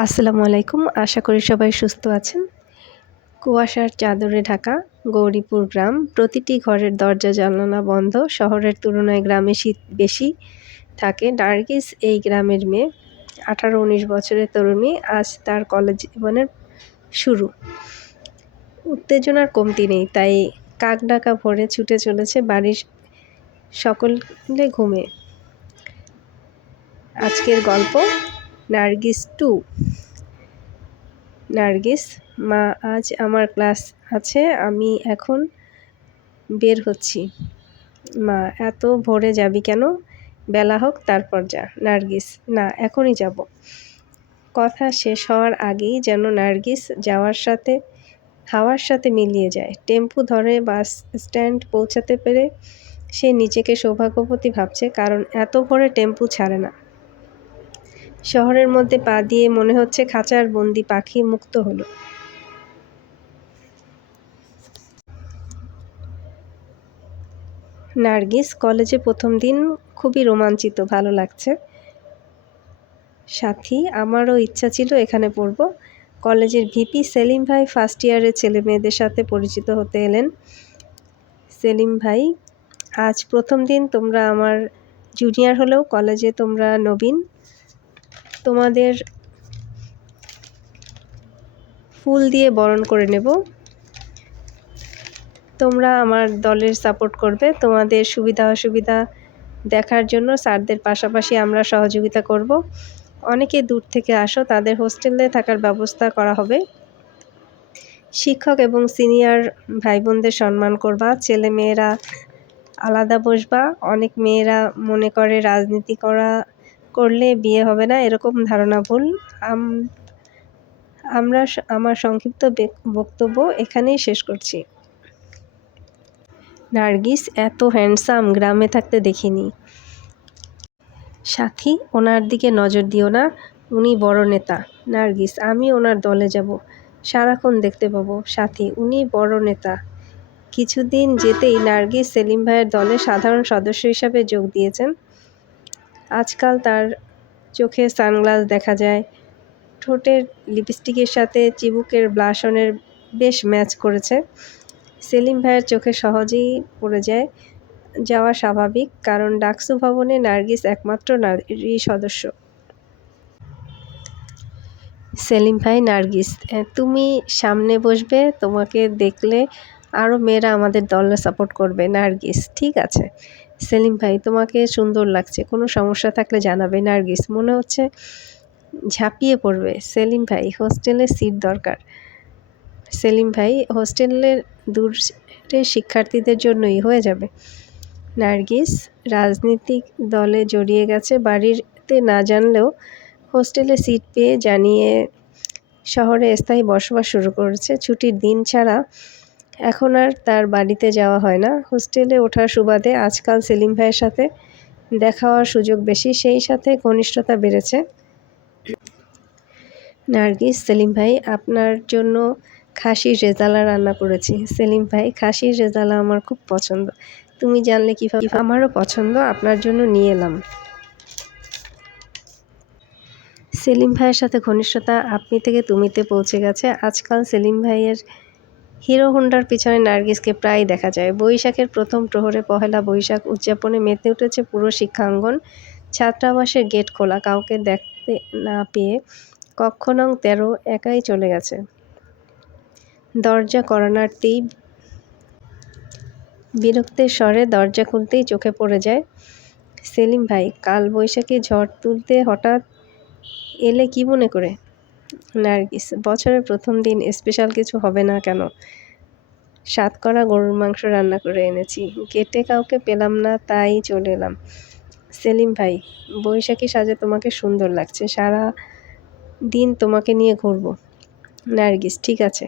আসসালামু আলাইকুম। আশা করি সবাই সুস্থ আছেন। কুয়াশার চাদরে ঢাকা গৌরীপুর গ্রাম। প্রতিটি ঘরের দরজা জানালা বন্ধ। শহরের তুলনায় গ্রামে শীত বেশি থাকে। নার্গিস এই গ্রামের মেয়ে। ১৮-১৯ বছরের তরুণী। আজ তার কলেজ জীবনের শুরু। উত্তেজনার কমতি নেই, তাই কাকডাকা ভোরে ছুটে চলেছে বাড়ির সকলে ঘুমে। আজকের গল্প নার্গিস 2। নার্গিস, মা আজ আমার ক্লাস আছে, আমি এখন বের হচ্ছি। মা, এত ভোরে যাবি কেন? বেলা হোক তারপর যা। নার্গিস, না, এখনই যাব। কথা শেষ হওয়ার আগেই যেন নার্গিস হাওয়ার সাথে মিলিয়ে যায়। টেম্পু ধরে বাস স্ট্যান্ড পৌঁছাতে পেরে সে নিজেকে সৌভাগ্যবতী ভাবছে, কারণ এত ভোরে টেম্পু ছাড়ে না। শহরের মধ্যে পা দিয়ে মনে হচ্ছে খাঁচার বন্দি পাখি মুক্ত হলো। নার্গিস, কলেজে প্রথম দিন খুবই রোমাঞ্চিত, ভালো লাগছে। সাথী, আমারও ইচ্ছা ছিল এখানে পড়ব। কলেজের ভিপি সেলিম ভাই ফার্স্ট ইয়ারের ছেলে মেয়েদের সাথে পরিচিত হতে এলেন। সেলিম ভাই, আজ প্রথম দিন, তোমরা আমার জুনিয়র হলেও কলেজে তোমরা নবীন। তোমাদের ফুল দিয়ে বরণ করে নেব। তোমরা আমার দলের সাপোর্ট করবে। তোমাদের সুবিধা অসুবিধা দেখার জন্য স্যারদের পাশাপাশি আমরা সহযোগিতা করব। অনেকে দূর থেকে আসো, তাদের হোস্টেলে থাকার ব্যবস্থা করা হবে। শিক্ষক এবং সিনিয়র ভাই বোনদের সম্মান করবা। ছেলে মেয়েরা আলাদা বসবা। অনেক মেয়েরা মনে করে রাজনীতি করলে বিয়ে হবে না, এরকম ধারণা ভুল। আমার সংক্ষিপ্ত বক্তব্য এখানেই শেষ করছি। নার্গিস, এত হ্যান্ডসাম গ্রামে থাকতে দেখিনি। সাথী, ওনার দিকে নজর দিও না, উনি বড় নেতা। নার্গিস, আমি ওনার দলে যাব, সারাক্ষণ দেখতে পাবো। সাথী, উনি বড় নেতা। কিছুদিন যেতেই নার্গিস সেলিম ভাইয়ের দলে সাধারণ সদস্য হিসাবে যোগ দিয়েছেন। আজকাল তার চোখে সানগ্লাস দেখা যায়, ঠোঁটের লিপস্টিকের সাথে চিবুকের ব্লাশনের বেশ ম্যাচ করেছে। সেলিম ভাইয়ের চোখে সহজেই পড়ে যাওয়া স্বাভাবিক, কারণ ডাকসু ভবনে নার্গিস একমাত্র নারী সদস্য। সেলিম ভাই, নার্গিস, তুমি সামনে বসবে। তোমাকে দেখলে আরও মেয়েরা আমাদের দলে সাপোর্ট করবে। নার্গিস, ঠিক আছে। সেলিম ভাই, তোমাকে সুন্দর লাগছে, কোনো সমস্যা থাকলে জানাবে। নার্গিস, মনে হচ্ছে ঝাঁপিয়ে পড়বে। সেলিম ভাই, হোস্টেলে সিট দরকার। সেলিম ভাই, হোস্টেলের দূরের শিক্ষার্থীদের জন্যই হয়ে যাবে। নার্গিস, রাজনৈতিক দলে জড়িয়ে গেছে, বাড়িতে না জানলেও হোস্টেলে সিট পেয়ে জানিয়ে শহরে স্থায়ী বসবাস শুরু করেছে। ছুটির দিন ছাড়া এখন আর তার বাড়িতে যাওয়া হয় না। হোস্টেলে ওঠার সুবাদে আজকাল সেলিম ভাইয়ের সাথে দেখা হওয়ার সুযোগ বেশি, সেই সাথে ঘনিষ্ঠতা বেড়েছে। নার্গিস, সেলিম ভাই, আপনার জন্য খাসির রেজালা রান্না করেছি। সেলিম ভাই, খাসির রেজালা আমার খুব পছন্দ। তুমি জানলে কীভাবে? আমারও পছন্দ, আপনার জন্য নিয়ে এলাম। সেলিম ভাইয়ের সাথে ঘনিষ্ঠতা আপনি থেকে তুমিতে পৌঁছে গেছে। আজকাল সেলিম ভাইয়ের হিরো হোন্ডার পিছনে নার্গিসকে প্রায় দেখা যায়। বৈশাখের প্রথম প্রহরে পহেলা বৈশাখ উদযাপনে মেতে উঠেছে পুরো শিক্ষাঙ্গন। ছাত্রাবাসের গেট খোলা, কাউকে দেখতে না পেয়ে কক্ষ নং 13 একাই চলে গেছে। দরজা কড়া নাড়তেই বিরক্তের স্বরে দরজা খুলতেই চোখে পড়ে যায়। সেলিম ভাই, কাল বৈশাখী ঝড় তুলতে হঠাৎ এলে কি মনে করে? নার্গিস, বছরের প্রথম দিন, স্পেশাল কিছু হবে না কেন? সাতকরা গরুর মাংস রান্না করে এনেছি। গেটে কাউকে পেলাম না, তাই চলে এলাম। সেলিম ভাই, বৈশাখী সাজে তোমাকে সুন্দর লাগছে, সারা দিন তোমাকে নিয়ে ঘুরব। নার্গিস, ঠিক আছে।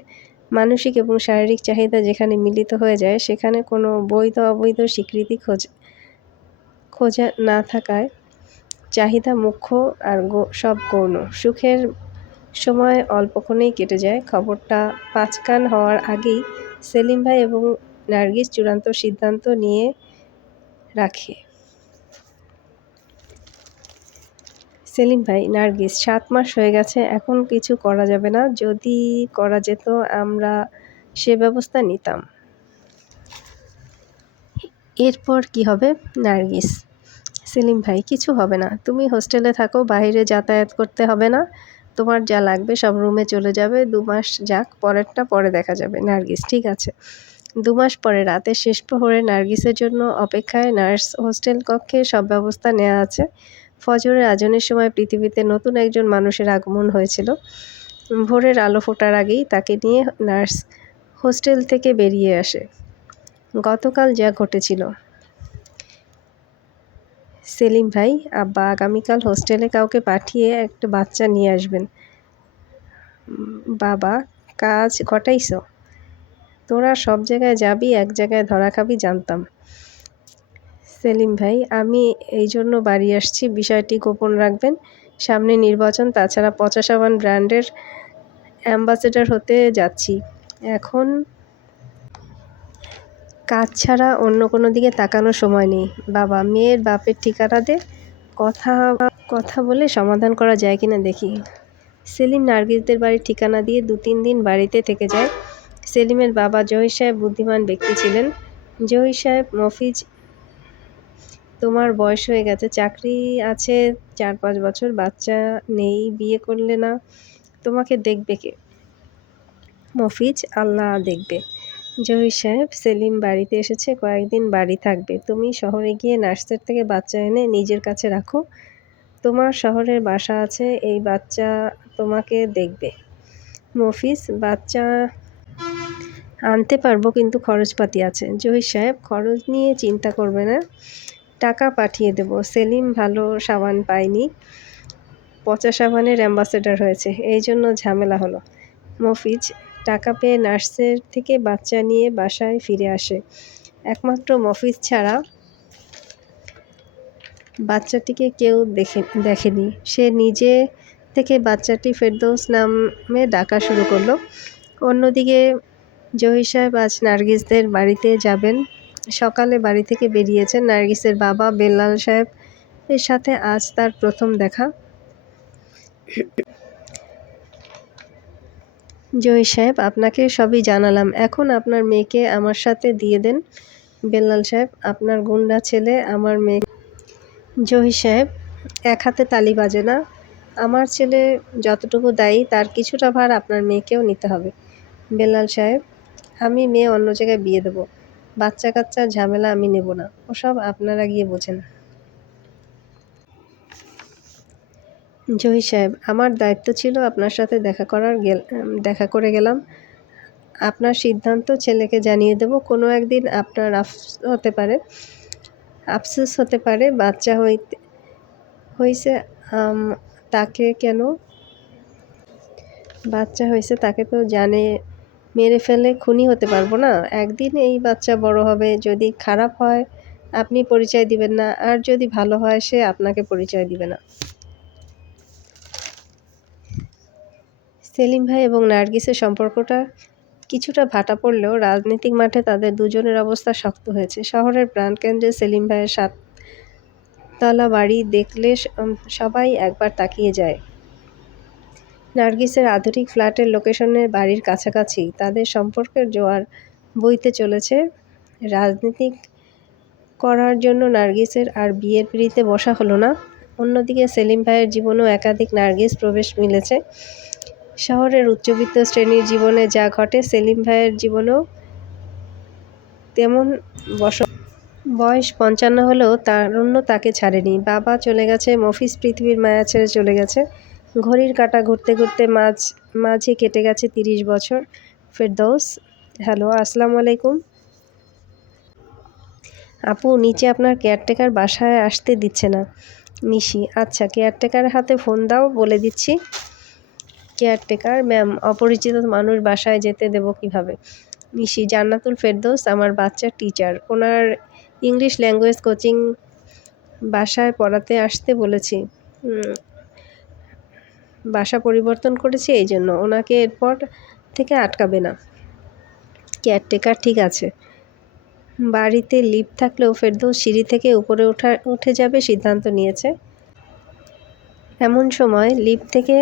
মানসিক এবং শারীরিক চাহিদা যেখানে মিলিত হয়ে যায়, সেখানে কোনো বৈধ অবৈধ স্বীকৃতি খোঁজা না থাকায় চাহিদা মুখ্য আর সব গৌণ। সুখের সময় অল্পক্ষণেই কেটে যায়। খবরটা পাঁচকান হওয়ার আগেই সেলিম ভাই এবং নার্গিস চূড়ান্ত সিদ্ধান্ত নিয়ে রাখে। সেলিম ভাই, নার্গিস ৭ মাস হয়ে গেছে, এখন কিছু করা যাবে না। যদি করা যেত আমরা সে ব্যবস্থা নিতাম। এরপর কি হবে? নার্গিস: সেলিম ভাই, কিছু হবে না। তুমি হোস্টেলে থাকো, বাইরে যাতায়াত করতে হবে না। তোমার যা লাগবে সব রুমে চলে যাবে। ২ মাস যাক, পরেরটা পরে দেখা যাবে। নার্গিস: ঠিক আছে। ২ মাস পরে রাতের শেষ প্রহরে নার্গিসের জন্য অপেক্ষায় নার্স। হোস্টেল কক্ষে সব ব্যবস্থা নেওয়া আছে। ফজরের আজানের সময় পৃথিবীতে নতুন একজন মানুষের আগমন হয়েছিল। ভোরের আলো ফোটার আগেই তাকে নিয়ে নার্স হোস্টেল থেকে বেরিয়ে আসে। গতকাল যা ঘটেছিল। সেলিম ভাই, আব্বা আগামীকাল হোস্টেলে কাউকে পাঠিয়ে একটা বাচ্চা নিয়ে আসবেন। বাবা: কাজ ঘটাইছ? তোরা সব জায়গায় যাবি, এক জায়গায় ধরা খাবি জানতাম। সেলিম ভাই: আমি এই জন্য বাড়ি আসছি, বিষয়টি গোপন রাখবেন। সামনে নির্বাচন, তাছাড়া পচা সাবান ব্র্যান্ডের অ্যাম্বাসেডর হতে যাচ্ছি। এখন কাজ ছাড়া অন্য কোনো দিকে তাকানোর সময় নেই। বাবা: মেয়ের বাপের ঠিকানা দে, কথা বলে সমাধান করা যায় কিনা দেখি। সেলিম নার্গিসদের বাড়ির ঠিকানা দিয়ে ২-৩ দিন বাড়িতে থেকে যায়। সেলিমের বাবা জহির সাহেব বুদ্ধিমান ব্যক্তি ছিলেন। জহির সাহেব: মফিজ, তোমার বয়স হয়ে গেছে, চাকরি আছে ৪-৫ বছর, বাচ্চা নেই, বিয়ে করলে না, তোমাকে দেখবে কে? মফিজ: আল্লাহ দেখবে। জহির সাহেব: সেলিম বাড়িতে এসেছে, কয়েকদিন বাড়ি থাকবে। তুমি শহরে গিয়ে নার্সের থেকে বাচ্চা এনে নিজের কাছে রাখো। তোমার শহরের বাসা আছে, এই বাচ্চা তোমাকে দেখবে। মফিজ: বাচ্চা আনতে পারবো, কিন্তু খরচপাতি আছে। জহির সাহেব: খরচ নিয়ে চিন্তা করবে না, টাকা পাঠিয়ে দেব। সেলিম ভালো সাবান পায়নি, পচা সাবানের অ্যাম্বাসেডর হয়েছে, এই জন্য ঝামেলা হলো। মফিজ: টাকা পেয়ে নার্সের থেকে বাচ্চা নিয়ে বাসায় ফিরে আসে। একমাত্র মফিজ ছাড়া বাচ্চাটিকে কেউ দেখেনি। সে নিজে থেকে বাচ্চাটি ফেরদৌস নামে ডাকা শুরু করলো। অন্যদিকে জহির সাহেব আজ নার্গিসদের বাড়িতে যাবেন। সকালে বাড়ি থেকে বেরিয়েছেন। নার্গিসের বাবা বেল্লাল সাহেব এর সাথে আজ তার প্রথম দেখা। জহির সাহেব: আপনাকে সবই জানালাম, এখন আপনার মেয়েকে আমার সাথে দিয়ে দেন। বেল্লাল সাহেব: আপনার গুন্ডা ছেলে আমার মেয়ে। জহির সাহেব: এক হাতে তালি বাজে না, আমার ছেলে যতটুকু দায়ী তার কিছুটা ভার আপনার মেয়েকেও নিতে হবে। বেল্লাল সাহেব: আমি মেয়ে অন্য জায়গায় বিয়ে দেবো, বাচ্চা কাচ্চার ঝামেলা আমি নেব না, ওসব আপনারা গিয়ে বোঝেন। জহির সাহেব: আমার দায়িত্ব ছিল আপনার সাথে দেখা করে গেলাম। আপনার সিদ্ধান্ত ছেলেকে জানিয়ে দেব। কোনো একদিন আপনার আফসোস হতে পারে। বাচ্চা হয়েছে তাকে কেন? বাচ্চা হয়েছে তাকে তো জানে, মেরে ফেলে খুনি হতে পারবো না। একদিন এই বাচ্চা বড় হবে, যদি খারাপ হয় আপনি পরিচয় দিবেন না, আর যদি ভালো হয় সে আপনাকে পরিচয় দিবে না। সেলিম ভাই এবং নার্গিসের সম্পর্কটা কিছুটা ভাটা পড়লেও রাজনৈতিক মাঠে তাদের দুজনের অবস্থা শক্ত হয়েছে। শহরের প্রাণকেন্দ্রে সেলিম ভাইয়ের ৭ তলা বাড়ি দেখলে সবাই একবার তাকিয়ে যায়। নার্গিসের আধুনিক ফ্ল্যাটের লোকেশনের বাড়ির কাছাকাছি তাদের সম্পর্কের জোয়ার বইতে চলেছে। রাজনীতি করার জন্য নার্গিসের আর বিয়ের পিঁড়িতে বসা হলো না। অন্যদিকে সেলিম ভাইয়ের জীবনেও একাধিক নার্গিস প্রবেশ মিলেছে। শহরের উচ্চবিত্ত শ্রেণীর জীবনে যা ঘটে, সেলিম ভাইয়ের জীবনেও তেমন বয়স ৫৫ হলেও তারুণ্য তাকে ছাড়েনি। বাবা চলে গেছে, মফিজ পৃথিবীর মায়া ছেড়ে চলে গেছে। ঘড়ির কাঁটা ঘুরতে ঘুরতে মাঝে কেটে গেছে ৩০ বছর। ফেরদৌস: হ্যালো, আসসালামু আলাইকুম। আপু, নিচে আপনার কেয়ারটেকার বাসায় আসতে দিচ্ছে না। নিশি: আচ্ছা, কেয়ারটেকারের হাতে ফোন দাও, বলে দিচ্ছি। কেয়ারটেকার: ম্যাম, অপরিচিত মানুষ বাসায় যেতে দেব কিভাবে? নিশি: জান্নাতুল ফেরদৌস আমার বাচ্চার টিচার, ওনার ইংলিশ ল্যাঙ্গুয়েজ কোচিং বাসায় পড়াতে আসতে বলেছি। বাসা পরিবর্তন করেছি, এই জন্য ওনাকে এরপর থেকে আটকাবে না। কেয়ারটেকার: ঠিক আছে। বাড়িতে লিফট থাকলেও ফেরদৌস সিঁড়ি থেকে উপরে উঠে যাবে সিদ্ধান্ত নিয়েছে। এমন সময় লিফট থেকে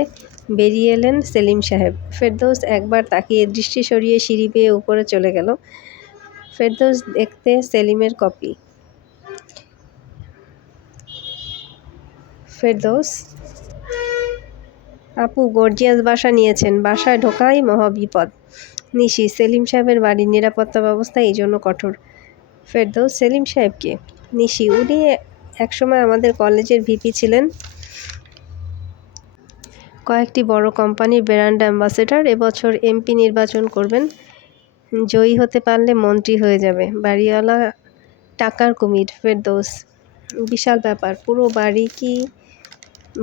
বেরিয়ে এলেন সেলিম সাহেব। ফেরদৌস একবার তাকিয়ে দৃষ্টি সরিয়ে সিঁড়ি বেয়ে উপরে চলে গেল। ফেরদৌস দেখতে সেলিমের কপি। ফেরদৌস, আপু গর্জিয়াস বাসা নিয়েছেন, বাসায় ঢোকাই মহাবিপদ। নিশি, সেলিম সাহেবের বাড়ির নিরাপত্তা ব্যবস্থা এই জন্য কঠোর। ফেরদৌস, সেলিম সাহেবকে? নিশি, উনি একসময় আমাদের কলেজের ভিপি ছিলেন, কয়েকটি বড় কোম্পানির ব্র্যান্ড অ্যাম্বাসেডর। এবছর এমপি নির্বাচন করবেন, জয়ী হতে পারলে মন্ত্রী হয়ে যাবে। বাড়িওয়ালা টাকার কুমির। ফেরদৌস, বিশাল ব্যাপার। পুরো বাড়ি কি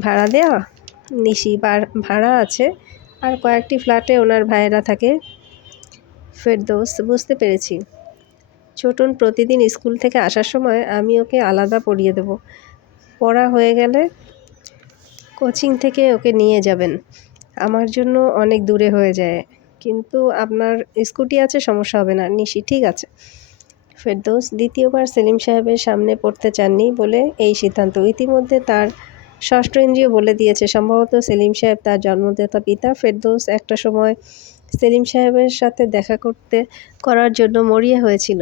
ভাড়া দেওয়া? নিশি, ভাড়া আছে, আর কয়েকটি ফ্ল্যাটে ওনার ভাইয়েরা থাকে। ফেরদৌস, বুঝতে পেরেছি। ছোটন প্রতিদিন স্কুল থেকে আসার সময় আমি ওকে আলাদা পড়িয়ে দেব। পড়া হয়ে গেলে কোচিং থেকে ওকে নিয়ে যাবেন। আমার জন্য অনেক দূরে হয়ে যায়, কিন্তু আপনার স্কুটি আছে, সমস্যা হবে না। নিশি, ঠিক আছে। ফেরদৌস, দ্বিতীয়বার সেলিম সাহেবের সামনে পড়তে চাননি বলে এই সিদ্ধান্ত। ইতিমধ্যে তার ষষ্ঠ ইন্দ্রিয় বলে দিয়েছে সম্ভবত সেলিম সাহেব তার জন্মদাতা পিতা। ফেরদৌস একটা সময় সেলিম সাহেবের সাথে দেখা করার জন্য মরিয়া হয়েছিল,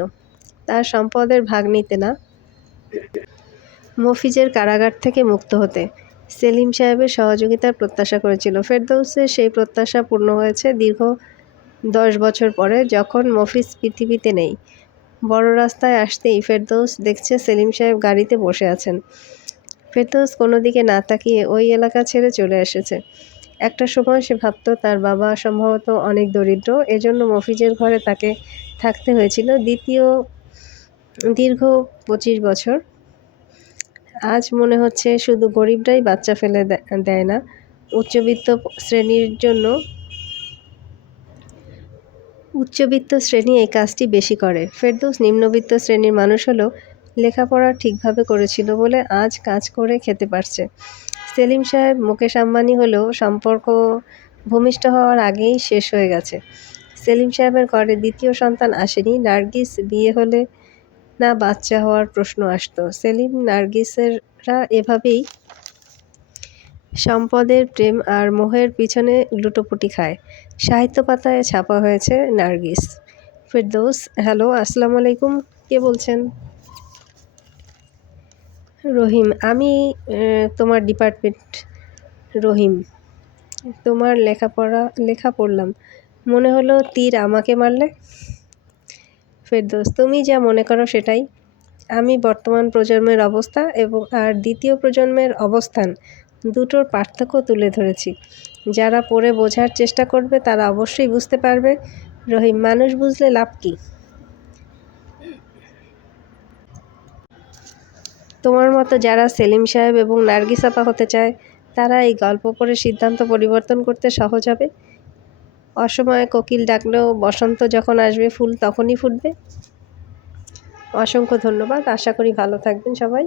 তার সম্পদের ভাগ নিতে না, মফিজের কারাগার থেকে মুক্ত হতে। সেলিম সাহেবের সহযোগিতার প্রত্যাশা করেছিল। ফেরদৌসের সেই প্রত্যাশা পূর্ণ হয়েছে দীর্ঘ 10 বছর পরে, যখন মফিজ পৃথিবীতে নেই। বড় রাস্তায় আসতেই ফেরদৌস দেখছে সেলিম সাহেব গাড়িতে বসে আছেন। ফেরদৌস কোনো দিকে না তাকিয়ে ওই এলাকা ছেড়ে চলে এসেছে। একটা সময় সে ভাবত তার বাবা সম্ভবত অনেক দরিদ্র, এজন্য মফিজের ঘরে তাকে থাকতে হয়েছিল দীর্ঘ 25 বছর। আজ মনে হচ্ছে শুধু গরিবরাই বাচ্চা ফেলে দেয় না, উচ্চবিত্ত শ্রেণী এই কাজটি বেশি করে। ফেরদৌস নিম্নবিত্ত শ্রেণীর মানুষ হলেও লেখাপড়া ঠিকভাবে করেছিল বলে আজ কাজ করে খেতে পারছে। সেলিম সাহেব মুকেশ আম্বানি হলেও সম্পর্ক ভূমিষ্ঠ হওয়ার আগেই শেষ হয়ে গেছে। সেলিম সাহেবের ঘরে দ্বিতীয় সন্তান আসেনি। নার্গিস বিয়ে হলে না বাচ্চা হওয়ার প্রশ্ন আসতো। সেলিম নার্গিসেরা এভাবেই সম্পদের প্রেম আর মোহের পিছনে লুটোপুটি খায়। সাহিত্য পাতায় ছাপা হয়েছে নার্গিস। ফেরদৌস, হ্যালো, আসসালামু আলাইকুম, কে বলছেন? রহিম, আমি তোমার ডিপার্টমেন্ট। রহিম, তোমার লেখা পড়লাম, মনে হলো তীর আমাকে মারলে। ফেরদৌস, তুমি যা মনে করো সেটাই। আমি বর্তমান প্রজন্মের অবস্থা আর দ্বিতীয় প্রজন্মের অবস্থান দুটোর পার্থক্য তুলে ধরেছি। যারা পড়ে বোঝার চেষ্টা করবে তারা অবশ্যই বুঝতে পারবে। রহিম, মানুষ বুঝলে লাভ কি? তোমার মতো যারা সেলিম সাহেব এবং নার্গিস আপা হতে চায়, তারা এই গল্প পড়ে সিদ্ধান্ত পরিবর্তন করতে সহজ হবে। অসময়ে কোকিল ডাকলেও বসন্ত যখন আসবে ফুল তখনই ফুটবে। অসংখ্য ধন্যবাদ, আশা করি ভালো থাকবেন সবাই।